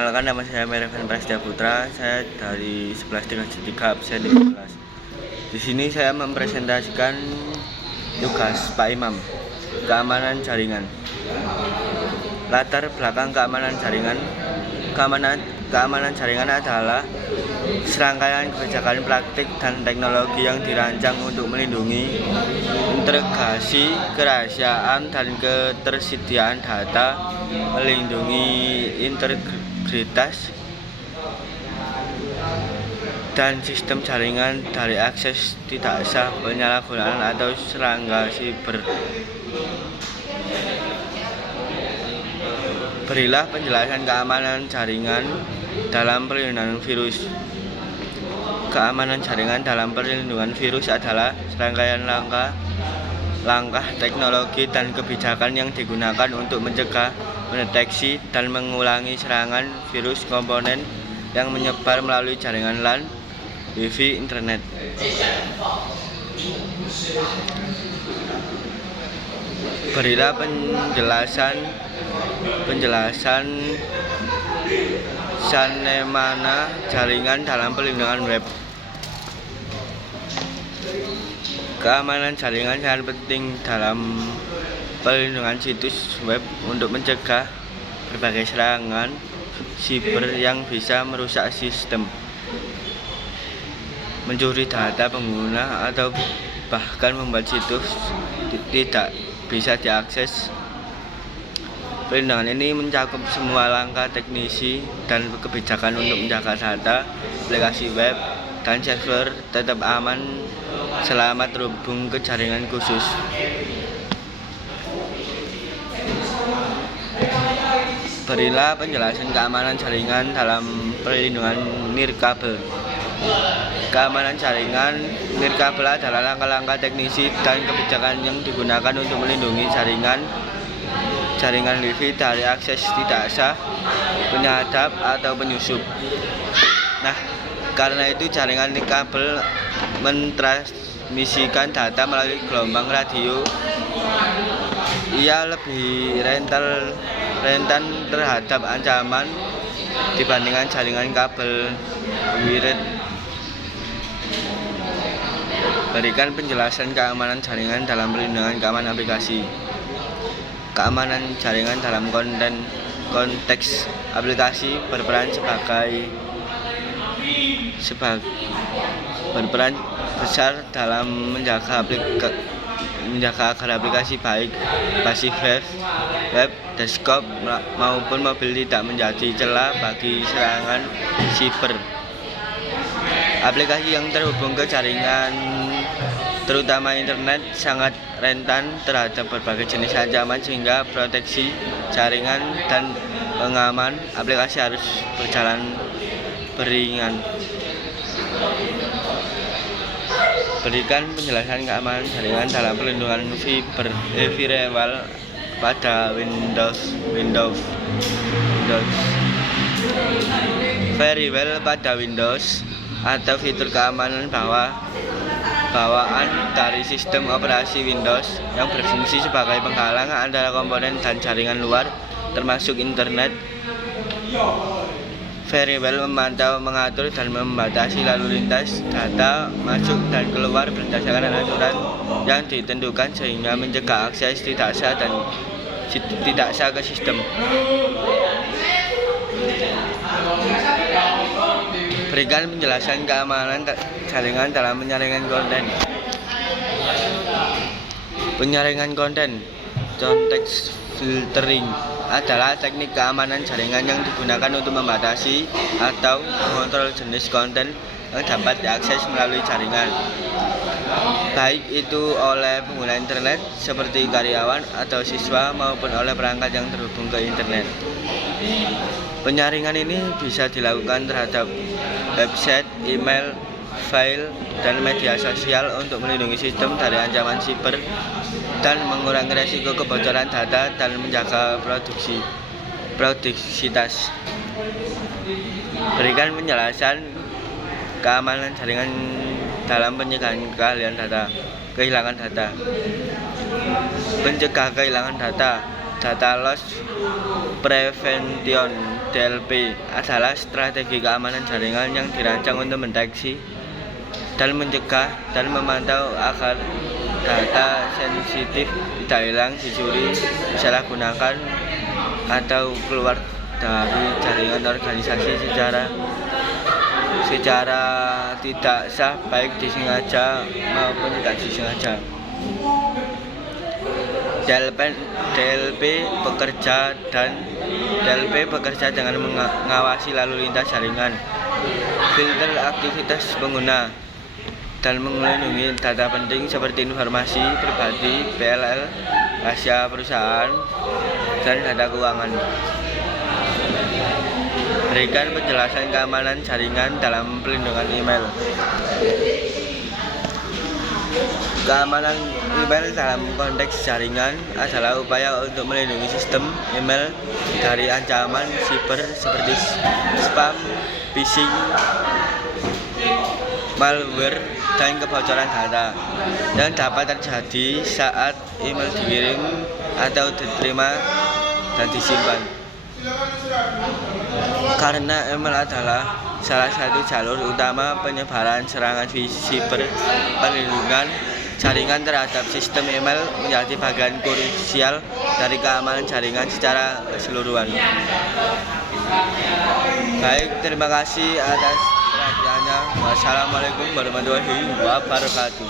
Perkenalkan, nama saya Mervan Prastia Putra. Saya dari 1133 absen 15. Di sini saya mempresentasikan tugas Pak Imam, keamanan jaringan. Latar belakang keamanan jaringan. Keamanan jaringan adalah serangkaian kebijakan praktik dan teknologi yang dirancang untuk melindungi integrasi, kerahasiaan, dan ketersediaan data, melindungi integritas dan sistem jaringan dari akses tidak sah, penyalahgunaan, atau serangga siber. Berilah penjelasan keamanan jaringan dalam perlindungan virus. Keamanan jaringan dalam perlindungan virus adalah serangkaian langkah teknologi dan kebijakan yang digunakan untuk mencegah, mendeteksi, dan mengulangi serangan virus komponen yang menyebar melalui jaringan LAN, Wi-Fi, internet. Berilah penjelasan sanemana jaringan dalam perlindungan web. Keamanan jaringan sangat penting dalam perlindungan situs web untuk mencegah berbagai serangan siber yang bisa merusak sistem, mencuri data pengguna, atau bahkan membuat situs tidak bisa diakses. Perlindungan ini mencakup semua langkah teknisi dan kebijakan untuk menjaga data, aplikasi web, dan server tetap aman selama terhubung ke jaringan khusus. Berilah penjelasan keamanan jaringan dalam perlindungan nirkabel. Keamanan jaringan nirkabel adalah langkah-langkah teknisi dan kebijakan yang digunakan untuk melindungi jaringan Wi-Fi dari akses tidak sah, penyadap, atau penyusup. Nah, karena itu jaringan nirkabel mentransmisikan data melalui gelombang radio. Ia lebih rentan terhadap ancaman dibandingkan jaringan kabel wired. Berikan penjelasan keamanan jaringan dalam perlindungan keamanan aplikasi. Keamanan jaringan dalam konteks aplikasi berperan besar dalam menjaga agar aplikasi baik basis web, desktop maupun mobil tidak menjadi celah bagi serangan siber. Aplikasi yang terhubung ke jaringan, terutama internet, sangat rentan terhadap berbagai jenis ancaman, sehingga proteksi jaringan dan pengaman aplikasi harus berjalan beriringan. Berikan penjelasan keamanan jaringan dalam perlindungan firewall pada Windows. Firewall pada Windows atau fitur keamanan bawaan dari sistem operasi Windows yang berfungsi sebagai penghalang antara komponen dan jaringan luar, termasuk internet. Firewall memantau, mengatur, dan membatasi lalu lintas data masuk dan keluar berdasarkan aturan yang ditentukan, sehingga mencegah akses tidak sah ke sistem. Berikan penjelasan keamanan jaringan dalam penyaringan konten. Penyaringan konten, context filtering, adalah teknik keamanan jaringan yang digunakan untuk membatasi atau mengontrol jenis konten yang dapat diakses melalui jaringan, baik itu oleh pengguna internet seperti karyawan atau siswa, maupun oleh perangkat yang terhubung ke internet. Penyaringan ini bisa dilakukan terhadap website, email, file, dan media sosial untuk melindungi sistem dari ancaman siber dan mengurangi risiko kebocoran data dan menjaga produktivitas. Berikan penjelasan keamanan jaringan dalam pencegahan kehilangan data. Pencegah kehilangan data, data loss prevention DLP adalah strategi keamanan jaringan yang dirancang untuk mendeteksi dan mencegah dan memantau agar data sensitif tidak hilang, dicuri, disalahgunakan, atau keluar dari jaringan organisasi secara tidak sah, baik disengaja maupun tidak disengaja. DLP bekerja dengan mengawasi lalu lintas jaringan, filter aktivitas pengguna, dan melindungi data penting seperti informasi pribadi, PLL, rahasia perusahaan, dan data keuangan. Berikan penjelasan keamanan jaringan dalam pelindungan email. Keamanan email dalam konteks jaringan adalah upaya untuk melindungi sistem email dari ancaman siber seperti spam, phishing, malware, dan kebocoran data yang dapat terjadi saat email dikirim atau diterima dan disimpan. Karena email adalah salah satu jalur utama penyebaran serangan siber, perlindungan jaringan terhadap sistem email menjadi bagian krusial dari keamanan jaringan secara keseluruhan. Baik, terima kasih atas perhatiannya. Wassalamualaikum warahmatullahi wabarakatuh.